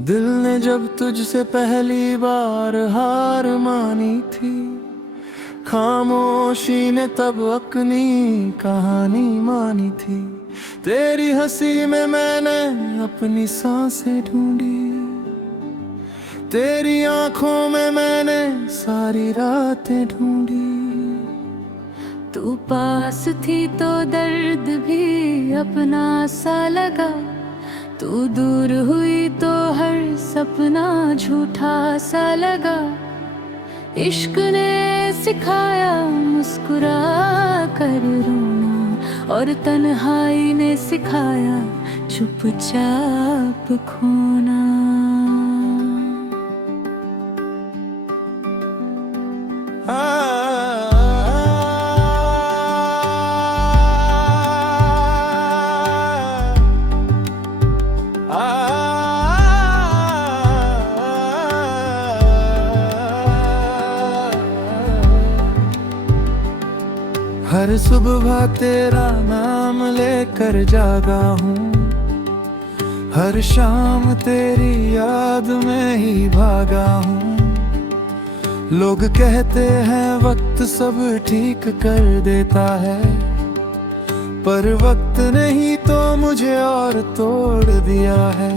दिल ने जब तुझसे पहली बार हार मानी थी, खामोशी ने तब अपनी कहानी मानी थी। तेरी हंसी में मैंने अपनी सांसें ढूंढी, तेरी आंखों में मैंने सारी रातें ढूंढी। तू पास थी तो दर्द भी अपना सा लगा, तू दूर हुई तो हर सपना झूठा सा लगा। इश्क ने सिखाया मुस्कुरा कर रोना, और तन्हाई ने सिखाया चुपचाप खोना। हर सुबह तेरा नाम लेकर जागा हूँ, हर शाम तेरी याद में ही भागा हूँ। लोग कहते हैं वक्त सब ठीक कर देता है, पर वक्त नहीं तो मुझे और तोड़ दिया है।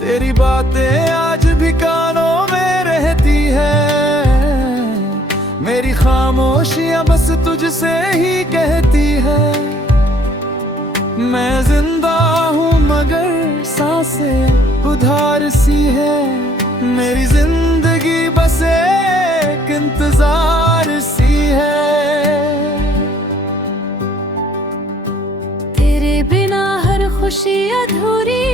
तेरी बातें आज भी कानों में रहती है, मेरी खामोशियां बस तुझसे ही कहती है। मैं जिंदा हूँ मगर सांसें उधार सी है, मेरी जिंदगी बस एक इंतजार सी है। तेरे बिना हर खुशी अधूरी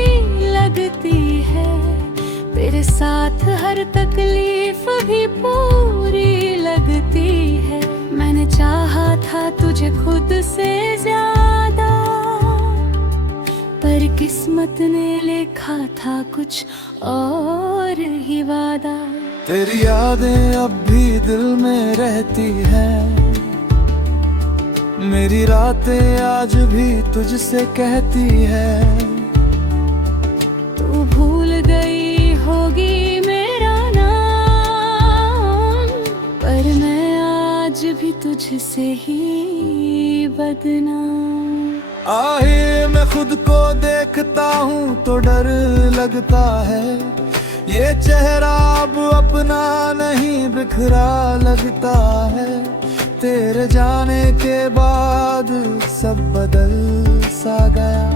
लगती है, तेरे साथ हर तकलीफ भी पूरी लगती है। मैंने चाहा था तुझे खुद से ज्यादा, पर किस्मत ने लिखा था कुछ और ही वादा। तेरी यादें अब भी दिल में रहती हैं, मेरी रातें आज भी तुझसे कहती है। तू भूल गई होगी मेरा नाम, पर मैं आज भी तुझसे ही बदनाम। आहे मैं खुद को देखता हूँ तो डर लगता है, ये चेहरा अब अपना नहीं बिखरा लगता है। तेरे जाने के बाद सब बदल सा गया,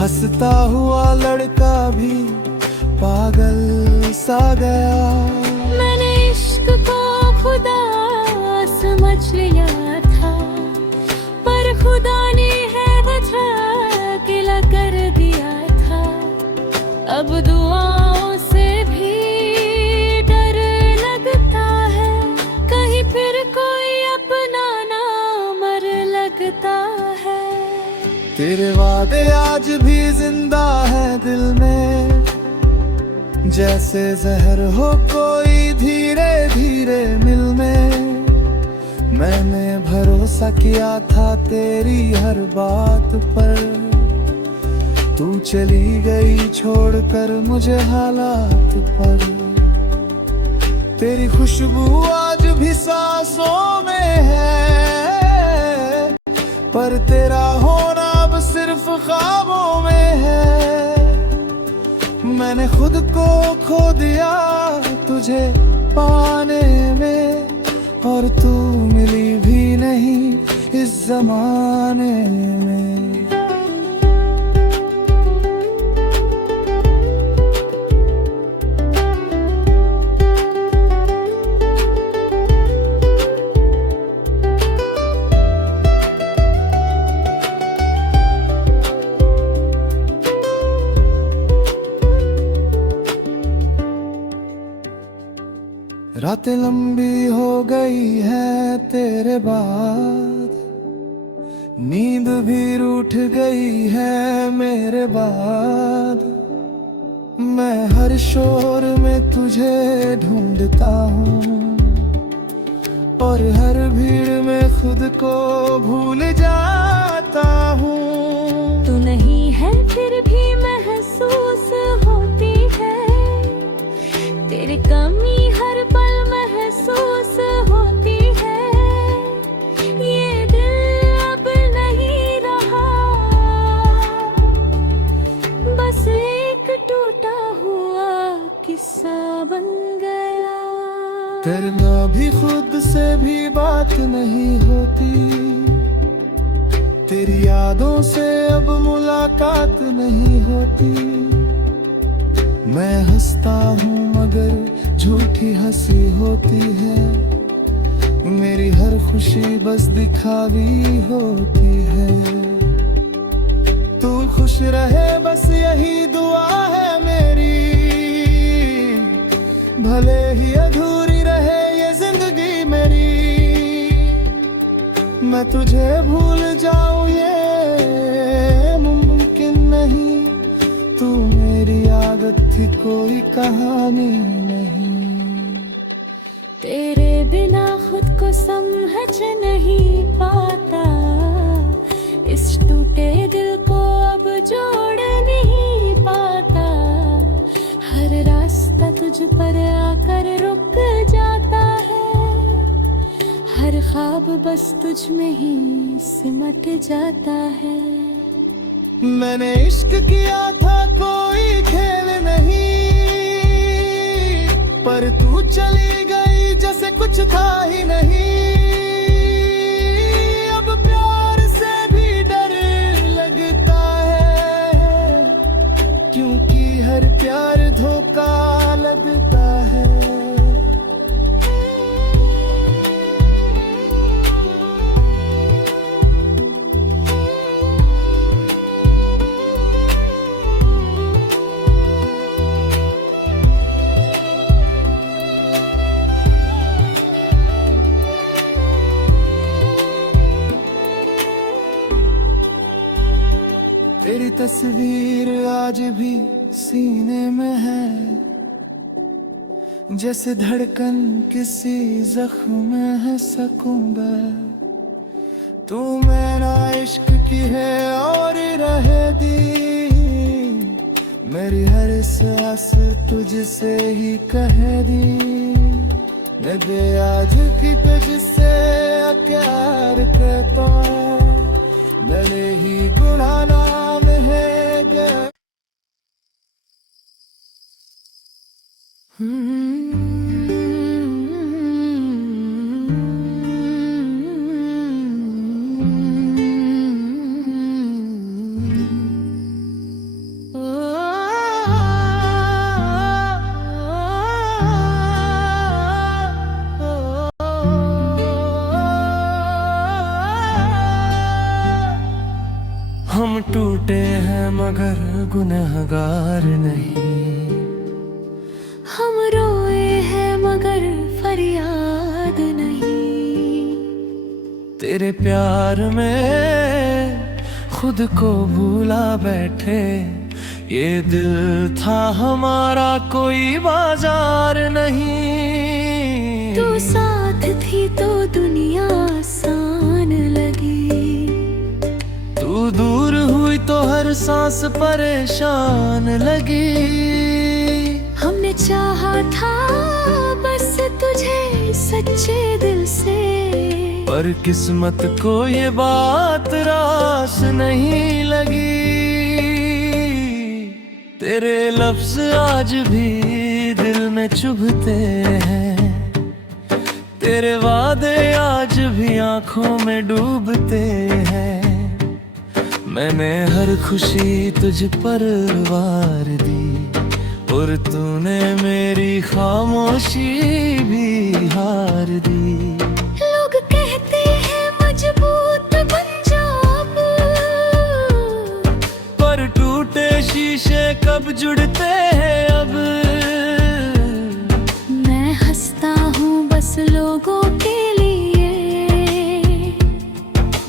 हंसता हुआ लड़का भी पागल सा गया। मैंने इश्क को खुदा समझ लिया था, पर खुदा ने है अकेला कर दिया था। अब दुआओं से भी डर लगता है, कहीं फिर कोई अपना ना मर लगता है। तेरे वादे आज भी जिंदा है दिल में, जैसे जहर हो कोई धीरे धीरे मिल में। मैंने भरोसा किया था तेरी हर बात पर, तू चली गई छोड़कर मुझे हालात पर। तेरी खुशबू आज भी सांसों में है, पर तेरा होना अब सिर्फ ख्वाबों में है। मैंने खुद को खो दिया तुझे पाने में, और तू मिली भी नहीं इस जमाने में। रातें लंबी हो गई है तेरे बाद, नींद भी रूठ गई है मेरे बाद। मैं हर शोर में तुझे ढूंढता हूँ, और हर भीड़ में खुद को भूल जाता हूँ। तू नहीं है फिर भी महसूस होती करना भी खुद से भी बात नहीं होती, तेरी यादों से अब मुलाकात नहीं होती। मैं हंसता हूँ मगर झूठी हंसी होती है, मेरी हर खुशी बस दिखावी होती है। तू खुश रहे बस यही दुआ है मेरी, भले ही अधूरी रहे ये जिंदगी मेरी। मैं तुझे भूल जाऊं ये मुमकिन नहीं, तू मेरी आदत थी कोई कहानी नहीं। तेरे बिना खुद को समझ नहीं पाता, इस टूटे दिल को अब जोड़ नहीं पाता। हर रास्ता तुझ पर आकर रुक जाता है, हर ख्वाब बस तुझ में ही सिमट जाता है। मैंने इश्क किया था कोई खेल नहीं, पर तू चली गई जैसे कुछ था ही नहीं। अब प्यार से भी डर लगता है, क्योंकि हर प्यार धोखा लगता है। तेरी तस्वीर आज भी सीने में है, जैसे धड़कन किसी जख्म में है सकूंगा। तू मेरा इश्क की है और रहे दी, मेरी हर सांस तुझसे ही कह दी। लगे आज की तुझसे प्यार करता है, भले ही गुनाह नाम है हम टूटे हैं मगर गुनहगार नहीं, हम रोए हैं मगर फरियाद नहीं। तेरे प्यार में खुद को भूला बैठे, ये दिल था हमारा कोई बाजार नहीं। तू साथ थी तो दुनिया आसान लगी, तू दूर हुई तो हर सांस परेशान लगी। हमने चाहा था बस तुझे सच्चे दिल से, पर किस्मत को ये बात रास नहीं लगी। तेरे लफ्ज आज भी दिल में चुभते हैं, तेरे वादे आज भी आंखों में डूबते हैं। मैंने हर खुशी तुझ पर वार दी, और तूने मेरी खामोशी भी हार दी। लोग कहते हैं मजबूत बन जा अब, पर टूटे शीशे कब जुड़ते हैं अब। मैं हंसता हूँ बस लोगों के लिए,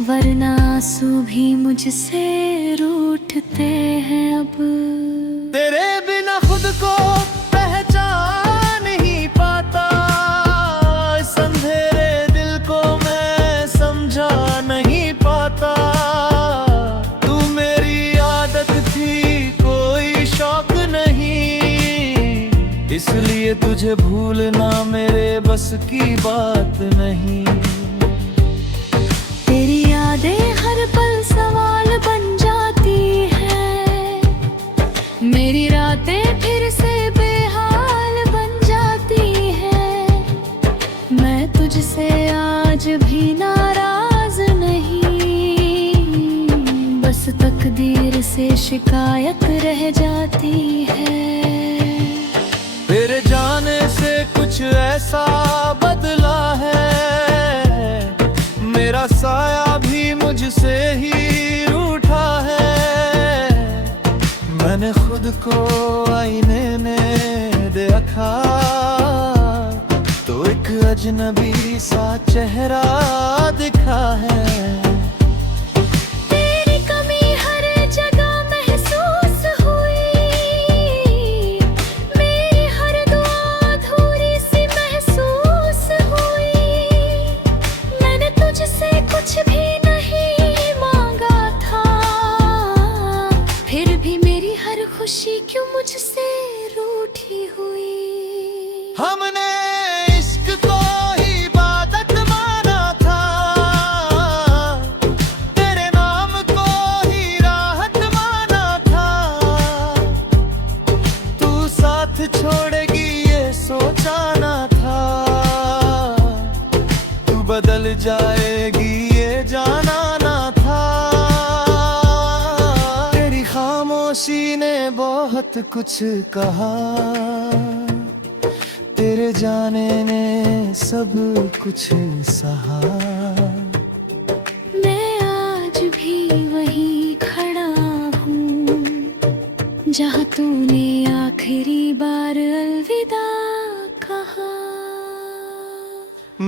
वरना आंसू भी मुझसे रूठते हैं अब। तेरे बिना खुद को पहचान ही पाता, इस अंधेरे दिल को मैं समझा नहीं पाता। तू मेरी आदत थी कोई शौक नहीं, इसलिए तुझे भूलना मेरे बस की बात नहीं। तेरी यादें हर पल सवाल बन जाती है, मेरी रातें फिर से बेहाल बन जाती है। शिकायत रह जाती है। तेरे जाने से कुछ ऐसा बदला है, मेरा साया भी मुझसे ही रूठा है। मैंने खुद को आईने में देखा तो एक अजनबी सा चेहरा दिखा है। तेरी कमी हर जगह महसूस हुई, मेरी हर दुआ अधूरी सी महसूस हुई। मैंने तुझसे कुछ भी नहीं मांगा था, फिर भी मेरी हर खुशी क्यों मुझसे रूठी हुई। हमने इश्क को ही इबादत माना था, तेरे नाम को ही राहत माना था। तू साथ छोड़ेगी ये सोचा ना था, तू बदल जाएगी ये जाना ना था। तेरी खामोशी ने बहुत कुछ कहा, तेरे जाने ने सब कुछ सहा। मैं आज भी वहीं खड़ा हूँ जहाँ तूने आखिरी बार अलविदा कहा।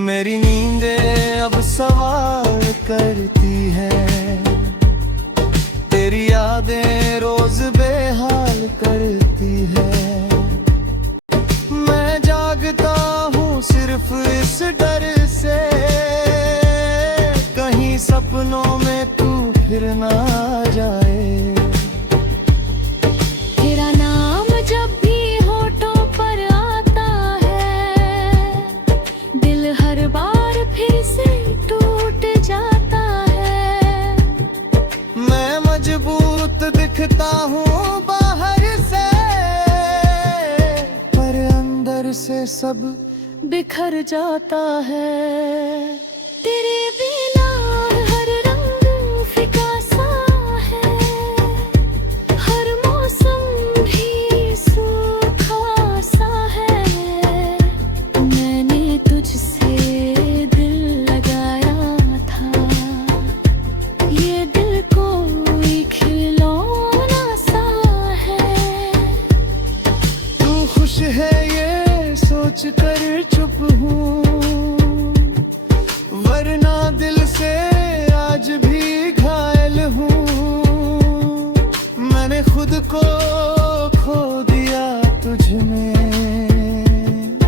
मेरी नींदें अब सवाल करती है, तेरी यादें रोज बेहाल करती है। मैं जागता हूँ सिर्फ इस डर से, कहीं सपनों में तू फिर ना आ जाए। तेरा नाम जब भी होठों पर आता है, दिल हर बार फिर से टूट जाता है। मैं मजबूत दिखता हूँ बाहर से, पर अंदर से सब बिखर जाता है। तेरे बिना हर रंग फीका सा है, हर मौसम भी सूखा सा है। मैंने तुझसे दिल लगाया था, ये दिल कोई खिलौना सा है। तू खुश है ये सोच कर चुप हूँ, वरना दिल से आज भी घायल हूँ। मैंने खुद को खो दिया तुझ में,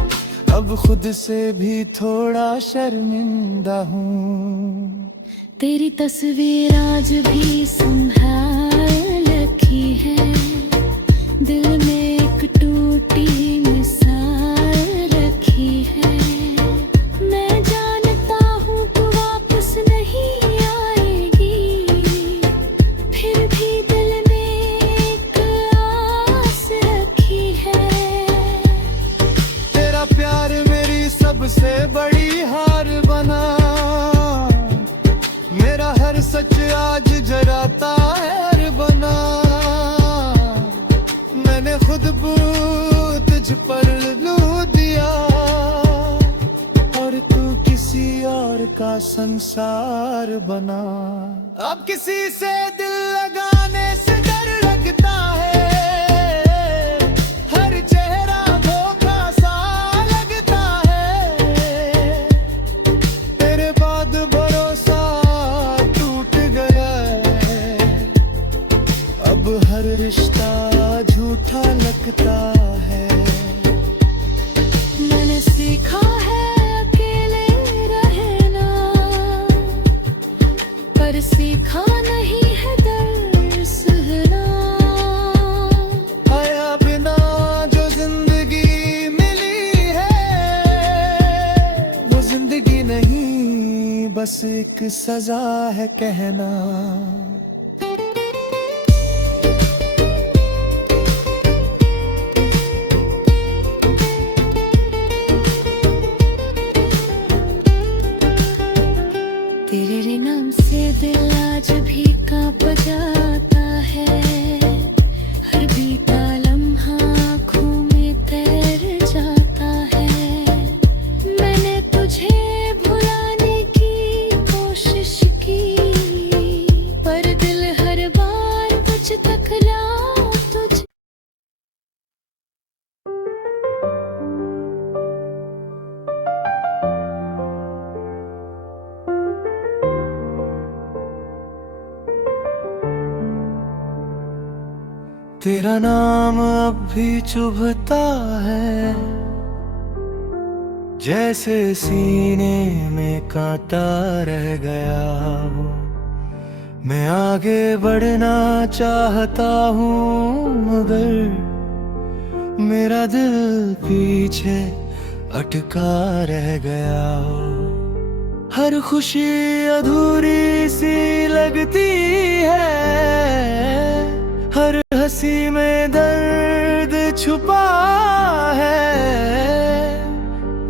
अब खुद से भी थोड़ा शर्मिंदा हूँ। तेरी तस्वीर आज भी संभाल रखी है, दिल में एक टूटी मिसाल रखी है। मैं जानता हूँ तू वापस नहीं आएगी, फिर भी दिल ने एक आस रखी है। तेरा प्यार मेरी सबसे बड़ी हार बना, मेरा हर सच आज जराता है हर बना। मैंने खुद तुझ पर लू दिया, और तू किसी और का संसार बना। अब किसी से दिल लगाने से डर लगता है, हर चेहरा धोखा सा लगता है। तेरे बाद भरोसा टूट गया है, अब हर रिश्ता झूठा लगता है। मैंने सीखा है अकेले रहना, पर सीखा नहीं है दर्द सहना। आया बिना जो जिंदगी मिली है, वो जिंदगी नहीं बस एक सजा है कहना। तेरे नाम से दिल आज भी कांप जाता है, तेरा नाम अब भी चुभता है, जैसे सीने में कांटा रह गया हो। मैं आगे बढ़ना चाहता हूँ मगर मेरा दिल पीछे अटका रह गया हो। हर खुशी अधूरी सी लगती है, हर हंसी में दर्द छुपा है।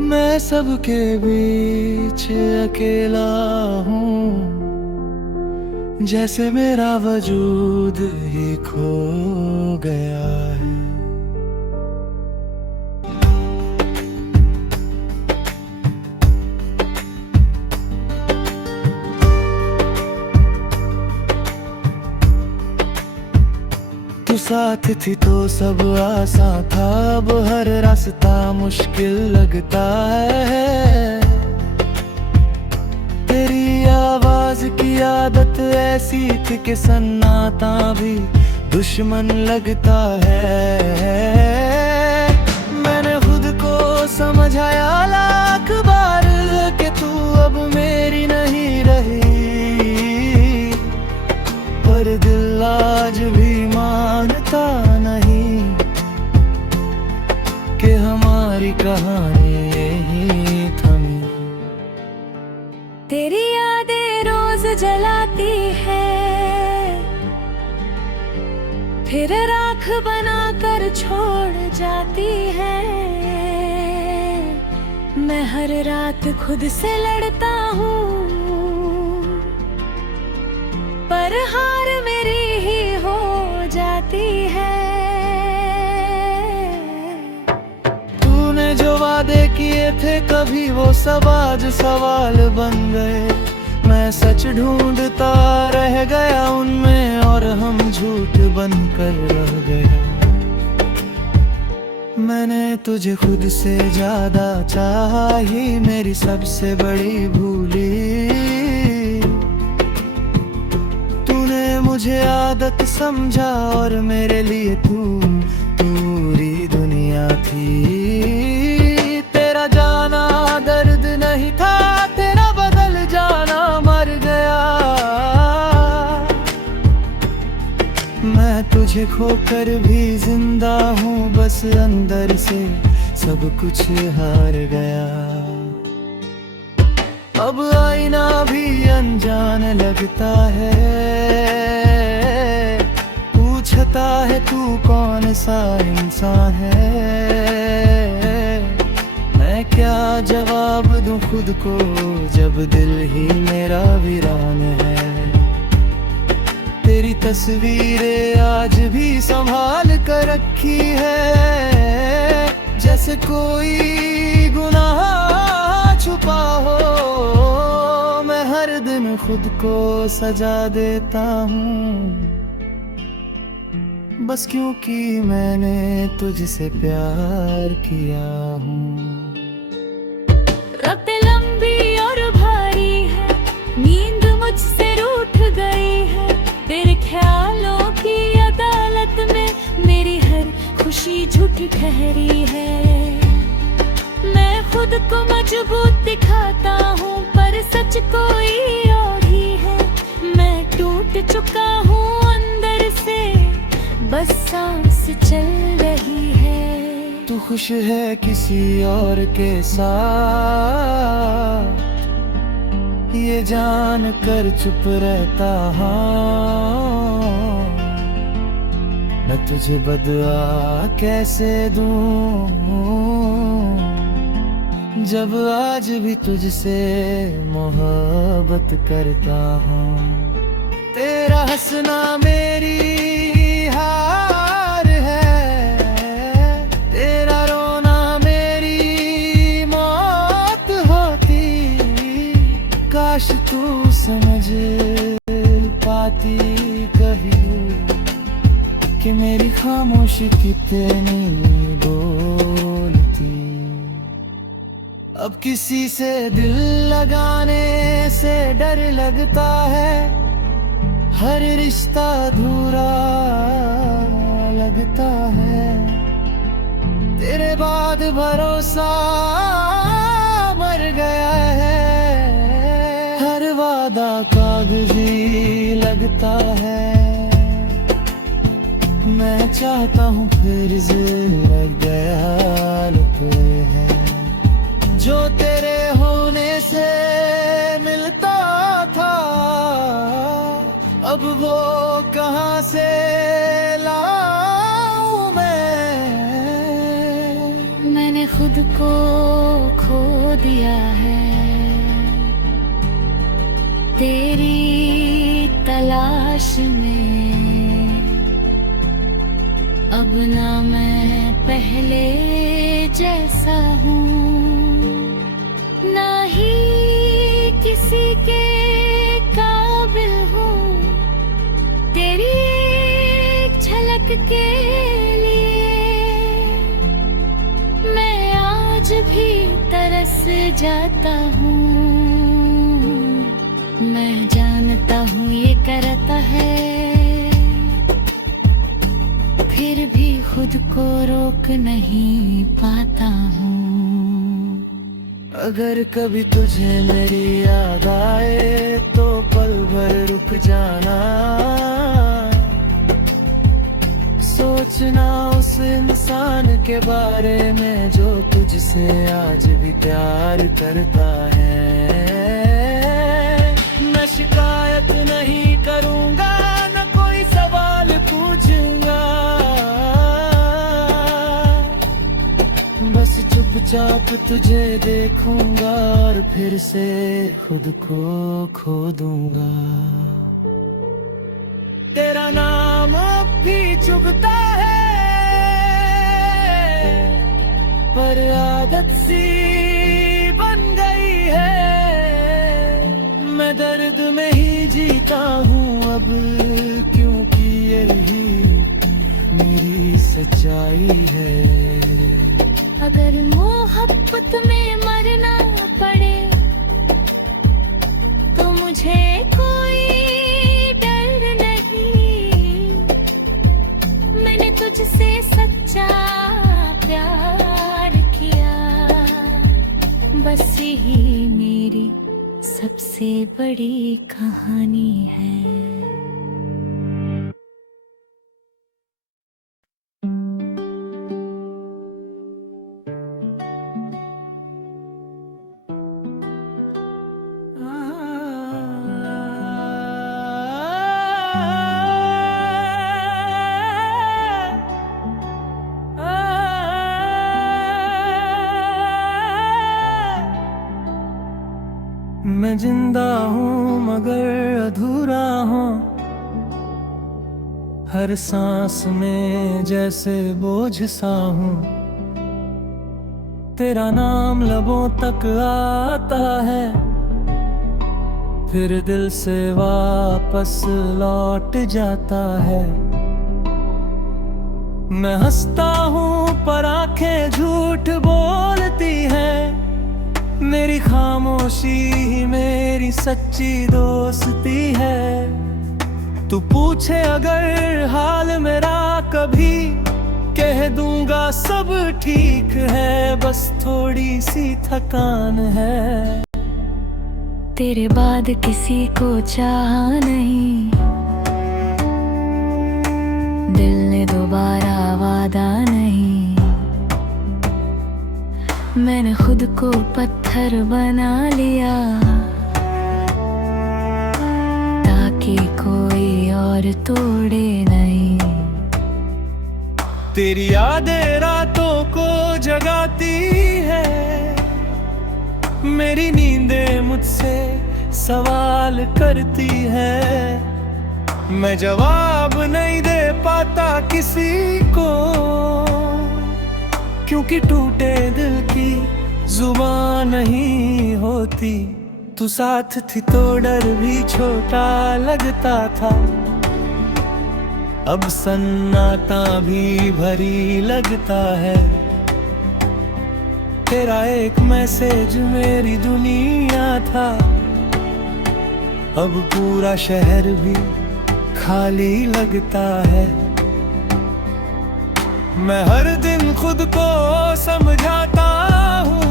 मैं सबके बीच अकेला हूँ, जैसे मेरा वजूद ही खो गया है। तू साथ थी तो सब आसान था, अब हर रास्ता मुश्किल लगता है। तेरी आवाज की आदत ऐसी थी कि सन्नाटा भी दुश्मन लगता है। मैंने खुद को समझाया लाख बार कि तू अब मेरी नहीं रही, पर दिल आज भी मानता नहीं कि हमारी कहानी यही थमी। तेरी यादें रोज जलाती है, फिर राख बनाकर छोड़ जाती है। मैं हर रात खुद से लड़ता हूँ, पर हार मेरी ही हो जाती है। तूने जो वादे किए थे कभी वो सब आज सवाल बन गए। मैं सच ढूंढता रह गया उनमें और हम झूठ बनकर रह गए। मैंने तुझे खुद से ज्यादा चाहा, ही मेरी सबसे बड़ी भूली। तूने मुझे आदत समझा और मेरे लिए तू पूरी दुनिया थी। तेरा जाना दर्द नहीं था, तेरा बदल जाना मर गया। मैं तुझे खोकर भी जिंदा हूँ, बस अंदर से सब कुछ हार गया। अब आईना भी अनजान लगता है, पूछता है तू कौन सा इंसान है। मैं क्या जवाब दूं खुद को जब दिल ही मेरा वीरान है। तेरी तस्वीरें आज भी संभाल कर रखी है, जैसे कोई गुनाह छुपा हो। मैं हर दिन खुद को सजा देता हूँ, बस क्योंकि मैंने तुझसे प्यार किया हूँ। रातें लंबी और भारी है, नींद मुझसे रूठ गई है। तेरे ख्यालों की अदालत में मेरी हर खुशी झूठ ठहरी है। मैं खुद को मजबूत दिखाता हूँ, पर सच कोई और ही है। मैं टूट चुका हूँ अंदर से, बस सांस चल रही है। तू खुश है किसी और के साथ, ये जान कर चुप रहता हूँ। मैं तुझे बदला कैसे दूँ, जब आज भी तुझसे मोहब्बत करता हूँ। तेरा हंसना मेरी हार है, तेरा रोना मेरी मौत होती। काश तू समझ पाती कभी कि मेरी खामोशी कितनी बोलती। अब किसी से दिल लगाने से डर लगता है, हर रिश्ता अधूरा होता है। तेरे बाद भरोसा मर गया है, हर वादा कागजी लगता है। मैं चाहता हूँ फिर से लग गया लुके है, जो तेरे होने से मिलता था, अब वो कहाँ से लाऊं मैंने खुद को खो दिया है तेरी तलाश में। अब ना मैं पहले जैसा हूँ, ना ही किसी के काबिल हूँ। तेरी एक झलक के लिए मैं आज भी तरस जाता हूँ। मैं जानता हूँ ये करता है, फिर भी खुद को रोक नहीं पाता हूँ। अगर कभी तुझे मेरी याद आए तो पल भर रुक जाना, सोचना उस इंसान के बारे में जो तुझसे आज भी प्यार करता है। मैं शिकायत नहीं करूँगा, न कोई सवाल पूछूंगा, बस चुपचाप तुझे देखूंगा और फिर से खुद को खो दूंगा। तेरा नाम अब भी चुभता है, पर आदत सी बन गई है। मैं दर्द में ही जीता हूँ अब, क्योंकि यही मेरी सच्चाई है। अगर मोहब्बत में मरना पड़े तो मुझे कोई डर नहीं। मैंने तुझसे सच्चा प्यार किया, बस यही मेरी सबसे बड़ी कहानी है। मैं जिंदा हूँ मगर अधूरा हूँ, हर सांस में जैसे बोझ सा हूँ। तेरा नाम लबों तक आता है, फिर दिल से वापस लौट जाता है। मैं हंसता हूँ पर आंखें झूठ बोलती हैं, मेरी खामोशी ही मेरी सच्ची दोस्ती है। तू पूछे अगर हाल मेरा कभी, कह दूंगा सब ठीक है, बस थोड़ी सी थकान है। तेरे बाद किसी को चाहा नहीं, दिल ने दोबारा वादा नहीं। मैंने खुद को पत्थर बना लिया ताकि कोई और तोड़े नहीं। तेरी यादें रातों को जगाती है, मेरी नींदें मुझसे सवाल करती है। मैं जवाब नहीं दे पाता किसी को, क्योंकि टूटे दिल की जुबान नहीं होती। तू साथ थी तो डर भी छोटा लगता था, अब सन्नाटा भी भरी लगता है। तेरा एक मैसेज मेरी दुनिया था, अब पूरा शहर भी खाली लगता है। मैं हर दिन खुद को समझाता हूँ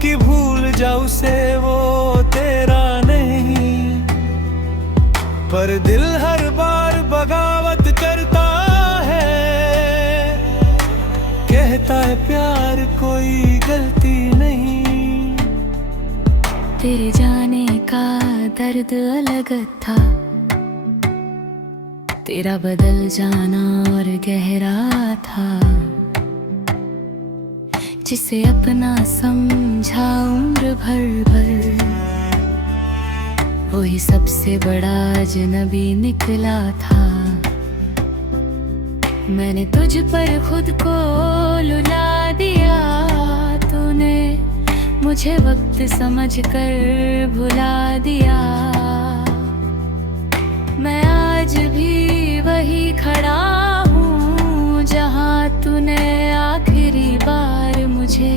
कि भूल जाऊं से वो तेरा नहीं, पर दिल हर बार बगावत करता है, कहता है प्यार कोई गलती नहीं। तेरे जाने का दर्द अलग था, तेरा बदल जाना और गहरा था। जिसे अपना समझा उम्र भर वही सबसे बड़ा अजनबी निकला था। मैंने तुझ पर खुद को लुला दिया, तूने मुझे वक्त समझकर भुला दिया। मैं आज भी वही खड़ा हूँ जहाँ तूने आखिरी बार मुझे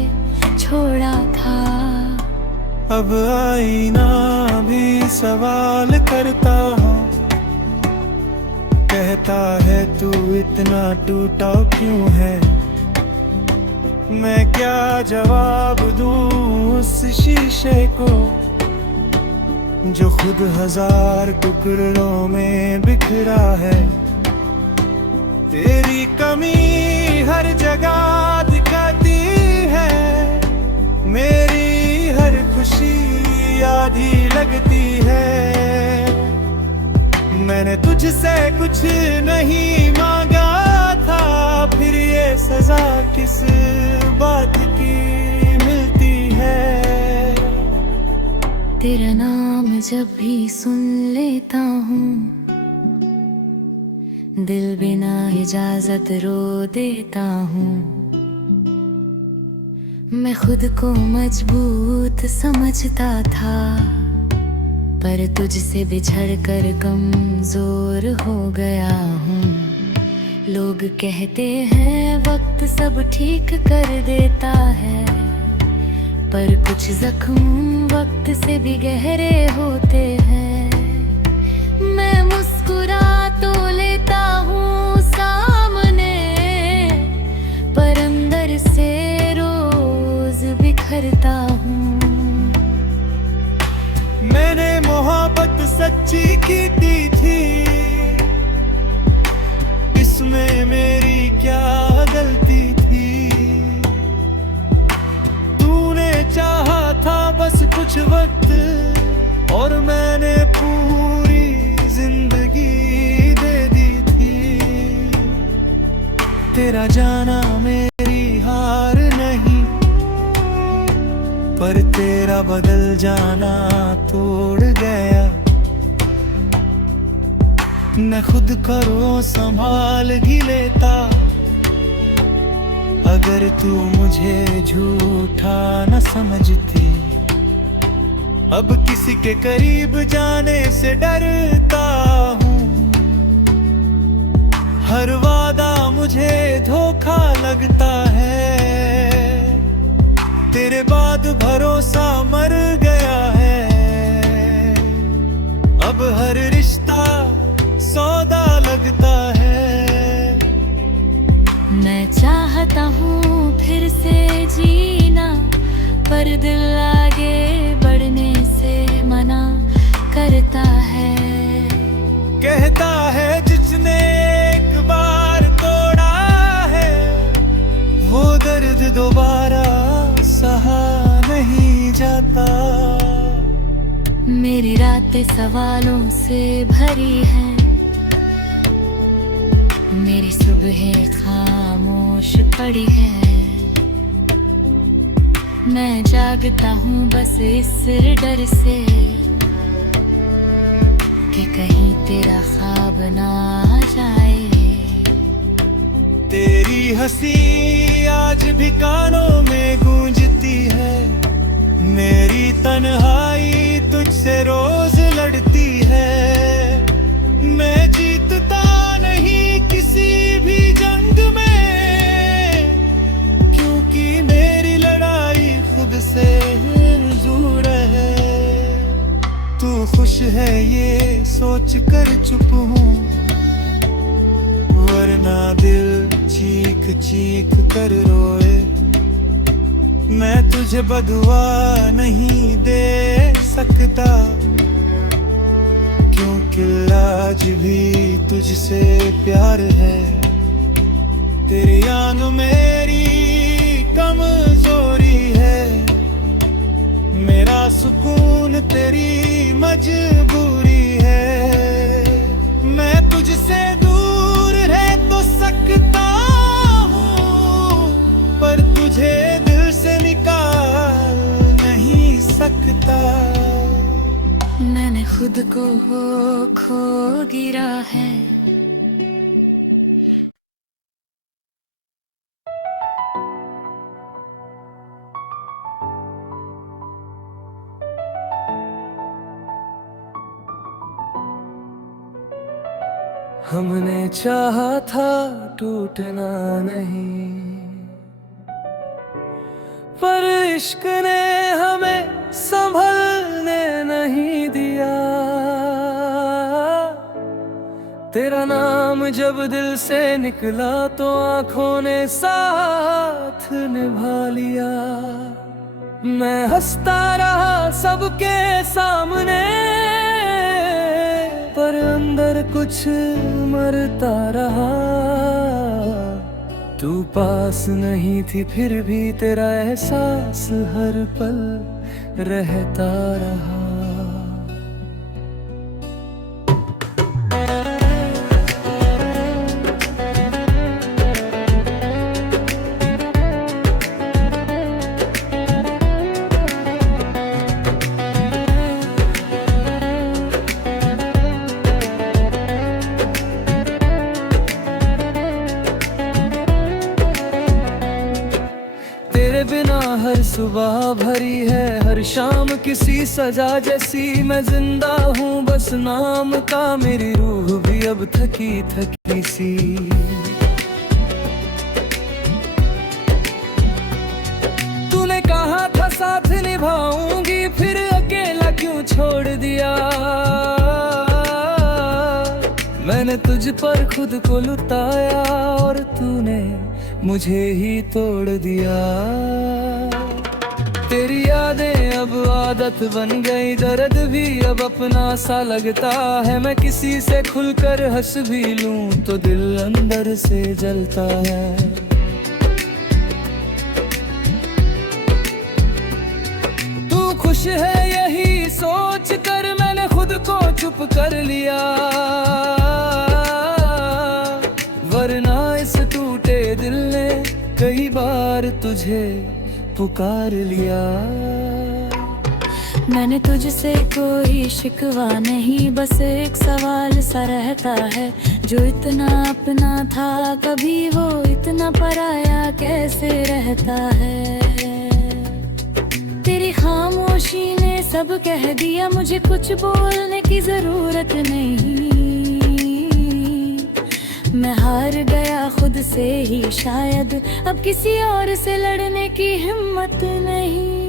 छोड़ा था। अब आईना भी सवाल करता हूँ, कहता है तू इतना टूटा क्यों है। मैं क्या जवाब दूँ उस शीशे को जो खुद हजार टुकड़ों में बिखरा है। तेरी कमी हर जगह दिखाती है, मेरी हर खुशी आधी लगती है। मैंने तुझसे कुछ नहीं मांगा था, फिर ये सजा किस बात की मिलती है। तेरा नाम जब भी सुन लेता हूँ, दिल बिना इजाजत रो देता हूँ। मैं खुद को मजबूत समझता था, पर तुझसे बिछड़ कर कमजोर हो गया हूँ। लोग कहते हैं वक्त सब ठीक कर देता है, पर कुछ जख्म वक्त से भी गहरे होते हैं। मैं मुस्कुरा तो लेता हूँ सामने, पर अंदर से रोज बिखरता हूँ। मैंने मोहब्बत सच्ची की थी, इसमें मेरी क्या गलती थी। तूने चाहा था बस कुछ वक्त, और मैंने पूरी जिंदगी दे दी थी। तेरा जाना मेरी हार नहीं, पर तेरा बदल जाना तोड़ गया। मैं खुद करो संभाल ही लेता, अगर तू मुझे झूठा न समझती। अब किसी के करीब जाने से डरता हूँ, हर वादा मुझे धोखा लगता है। तेरे बाद भरोसा मर गया है, अब हर रिश्ता सौदा लगता है। मैं चाहता हूँ फिर से जीना, पर दिल आगे बढ़ने से मना करता है। कहता है जिसने एक बार तोड़ा है, वो दर्द दोबारा सहा नहीं जाता। मेरी रातें सवालों से भरी हैं, मेरी सुबह खामोश पड़ी है। मैं जागता हूँ बस इस डर से कि कहीं तेरा ख्वाब ना आ जाए। तेरी हंसी आज भी कानों में गूंजती है, मेरी तन्हाई तुझसे रोज लड़ती है। मैं जीतता नहीं किसी भी जंग में, क्योंकि मेरी लड़ाई खुद से दूर है। तू खुश है ये सोच कर चुप हूँ, वरना दिल चीख कर रोए। मैं तुझे बदुआ नहीं दे सकता, क्योंकि आज भी तुझसे प्यार है। तेरी आन मेरी कमजोरी है, मेरा सुकून तेरी मजबूरी है। मैं तुझसे दूर रह तो सकता हूँ, पर तुझे दिल से निकाल नहीं सकता। मैंने खुद को खो गिरा है। हमने चाहा था टूटना नहीं, पर इश्क ने हमें संभलने नहीं दिया। तेरा नाम जब दिल से निकला तो आंखों ने साथ निभा लिया। मैं हंसता रहा सबके सामने, पर अंदर कुछ मरता रहा। तू पास नहीं थी फिर भी तेरा एहसास हर पल रहता रहा। तेरे बिना हर सुबह भरी है, हर शाम किसी सजा जैसी। मैं जिंदा हूँ बस नाम का, मेरी रूह भी अब थकी थकी सी। तूने कहा था साथ निभाऊंगी, फिर अकेला क्यों छोड़ दिया। मैंने तुझ पर खुद को लुटाया और तूने मुझे ही तोड़ दिया। तेरी यादें अब आदत बन गई, दर्द भी अब अपना सा लगता है। मैं किसी से खुलकर हंस भी लूं तो दिल अंदर से जलता है। तू खुश है यही सोच कर मैंने खुद को चुप कर लिया, वरना इस टूटे दिल ने कई बार तुझे पुकार लिया। मैंने तुझसे कोई शिकवा नहीं, बस एक सवाल सा रहता है। जो इतना अपना था कभी वो इतना पराया कैसे रहता है। तेरी खामोशी ने सब कह दिया, मुझे कुछ बोलने की जरूरत नहीं। मैं हार गया खुद से ही शायद, अब किसी और से लड़ने की हिम्मत नहीं।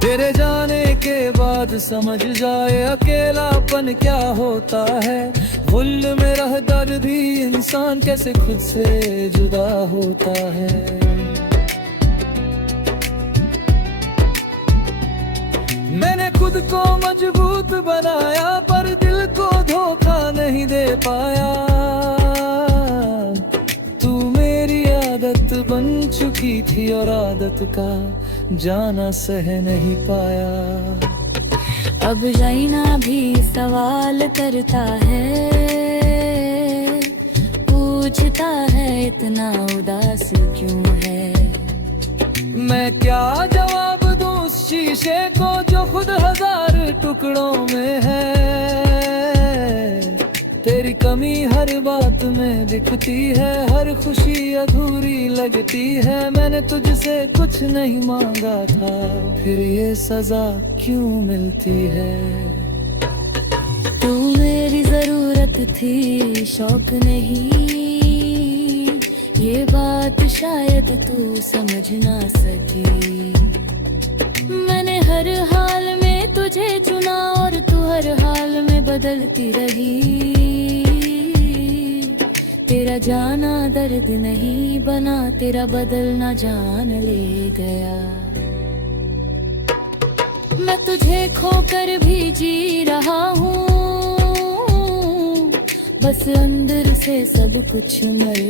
तेरे जाने के बाद समझ जाए अकेलापन क्या होता है। गुल में रह दर्द भी इंसान कैसे खुद से जुदा होता है। मैंने खुद को मजबूत बनाया पर दिल को धोखा नहीं दे पाया। तू मेरी आदत बन चुकी थी और आदत का जाना सह नहीं पाया। अब जाइना भी सवाल करता है, पूछता है इतना उदास क्यों है। मैं क्या जवाब दूं उस शीशे को जो खुद हजार टुकड़ों में है। तेरी कमी हर बात में दिखती है, हर खुशी अधूरी लगती है। मैंने तुझसे कुछ नहीं मांगा था, फिर ये सजा क्यों मिलती है। तू मेरी जरूरत थी शौक नहीं, ये बात शायद तू समझ ना सकी। मैंने हर हाल में तुझे चुना और तू हर हाल में बदलती रही। तेरा तेरा जाना दर्द नहीं बना, तेरा बदलना जान ले गया। मैं तुझे खोकर भी जी रहा हूँ, बस अंदर से सब कुछ मर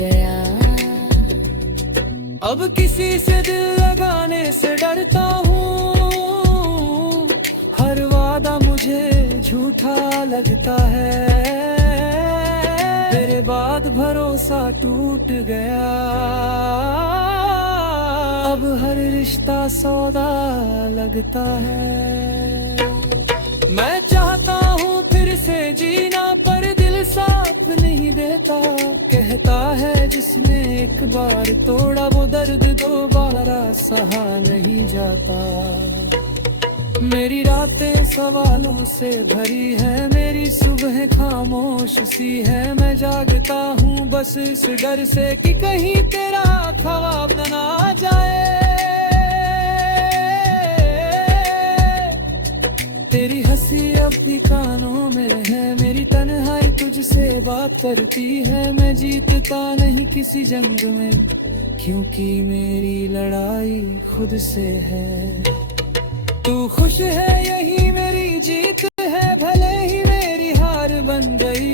गया। अब किसी से दिल लगाने से डरता हूँ, हर वादा मुझे झूठा लगता है। तेरे बाद भरोसा टूट गया, अब हर रिश्ता सौदा लगता है। मैं चाहता हूँ फिर से जीना, पर दिल साथ नहीं देता। कहता है जिसने एक बार तोड़ा, वो दर्द दोबारा सहा नहीं जाता। मेरी रातें सवालों से भरी है, मेरी सुबह खामोश सी है। मैं जागता हूँ बस इस डर से कि कहीं तेरा ख्वाब न आ जाए। तेरी हंसी अब भी कानों में है, मेरी तन्हाई तुझसे बात करती है। मैं जीतता नहीं किसी जंग में, क्योंकि मेरी लड़ाई खुद से है। तू खुश है यही मेरी जीत है, भले ही मेरी हार बन गई।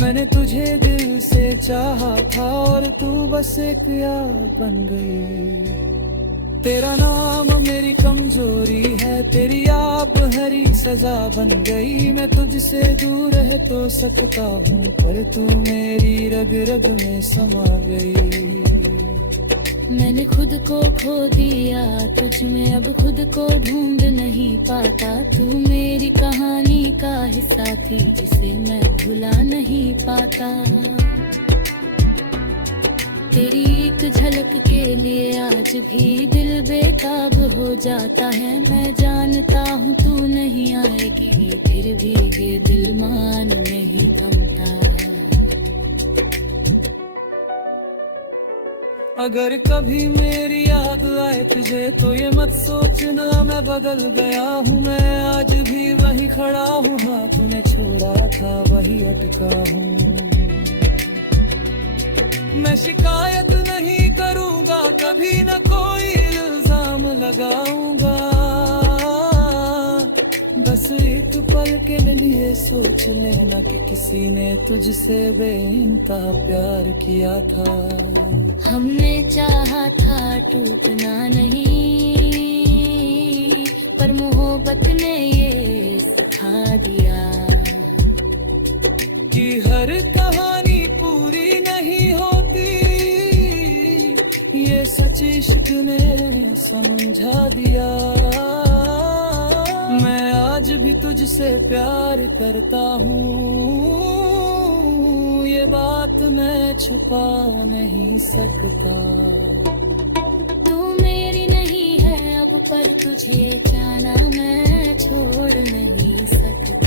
मैंने तुझे दिल से चाहा था और तू बस एक याद बन गई। तेरा नाम मेरी कमजोरी है, तेरी आप हरी सजा बन गई। मैं तुझसे दूर है तो सकता हूँ, पर तू मेरी रग रग में समा गई। मैंने खुद को खो दिया तुझ में, अब खुद को ढूंढ नहीं पाता। तू मेरी कहानी का हिस्सा थी, जिसे मैं भुला नहीं पाता। तेरी एक झलक के लिए आज भी दिल बेताब हो जाता है। मैं जानता हूँ तू नहीं आएगी, फिर भी ये दिल मान नहीं थमता। अगर कभी मेरी याद आए तुझे, तो ये मत सोचना मैं बदल गया हूँ। मैं आज भी वही खड़ा हूँ, हाँ तूने छोड़ा था वही अटका हूँ। मैं शिकायत नहीं करूँगा, कभी न कोई इल्जाम लगाऊंगा। बस एक पल के लिए सोच लेना कि किसी ने तुझसे बेइंतहा प्यार किया था। हमने चाहा था टूटना नहीं, पर मोहब्बत ने ये सिखा दिया कि हर कहानी पूरी नहीं होती। ये सच इश्क ने समझा दिया। मैं आज भी तुझसे प्यार करता हूँ, ये बात मैं छुपा नहीं सकता। तू मेरी नहीं है अब, पर तुझे जाना मैं छोड़ नहीं सकता।